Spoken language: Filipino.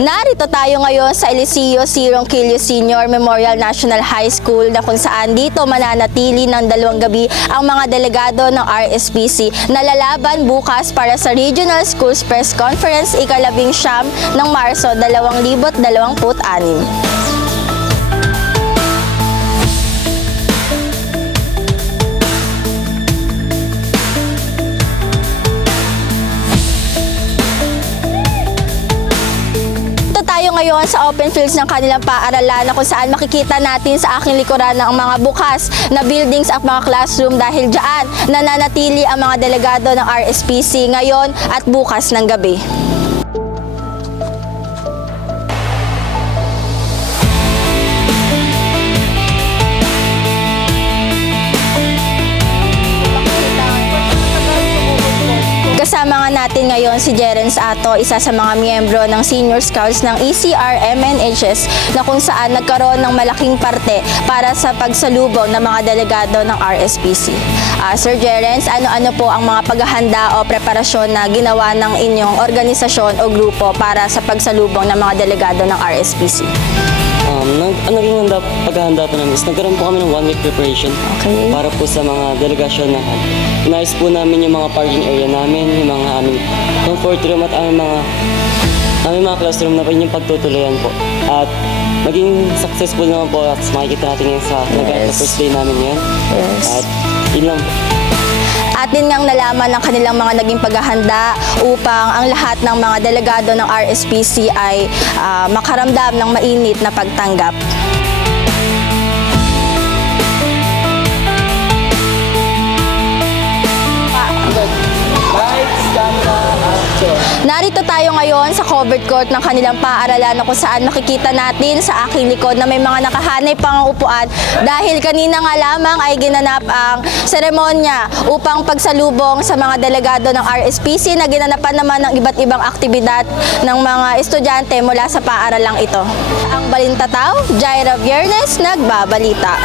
Narito tayo ngayon sa Eliseo C. Ronquillo Sr. Memorial National High School na kung saan dito mananatili ng 2 gabi ang mga delegado ng RSPC na lalaban bukas para sa Regional Schools Press Conference ika-19 ng Marso 2026. Tayo ngayon sa open fields ng kanilang paaralan na kung saan makikita natin sa aking likuran ang mga bukas na buildings at mga classroom dahil dyan nananatili ang mga delegado ng RSPC ngayon at bukas ng gabi. Kasama nga natin ngayon si Jerence Ato, isa sa mga miyembro ng Senior Scouts ng ECR-MNHS na kung saan nagkaroon ng malaking parte para sa pagsalubong ng mga delegado ng RSPC. Sir Jerence, ano-ano po ang mga paghahanda o preparasyon na ginawa ng inyong organisasyon o grupo para sa pagsalubong ng mga delegado ng RSPC? Naging paghahanda po namin is nagkaroon po kami ng 1 week preparation para po sa mga delegasyon na inayos po namin yung mga parking area namin, yung mga aming comfort room at aming mga classroom na po yung pagtutuloyan po. At naging successful naman po at makikita natin ngayon sa first day namin ngayon. At yun lang. Atin ngang nalaman ng kanilang mga naging paghahanda upang ang lahat ng mga delegado ng RSPC ay makaramdam ng mainit na pagtanggap. Narito tayo ngayon sa covered court ng kanilang paaralan na kung saan makikita natin sa aking likod na may mga nakahanay pang upuan dahil kanina nga lamang ay ginanap ang seremonya upang pagsalubong sa mga delegado ng RSPC na ginanapan naman ng iba't ibang aktibidad ng mga estudyante mula sa paaralang ito. Ang Balintataw, Jaira Viernes, nagbabalita.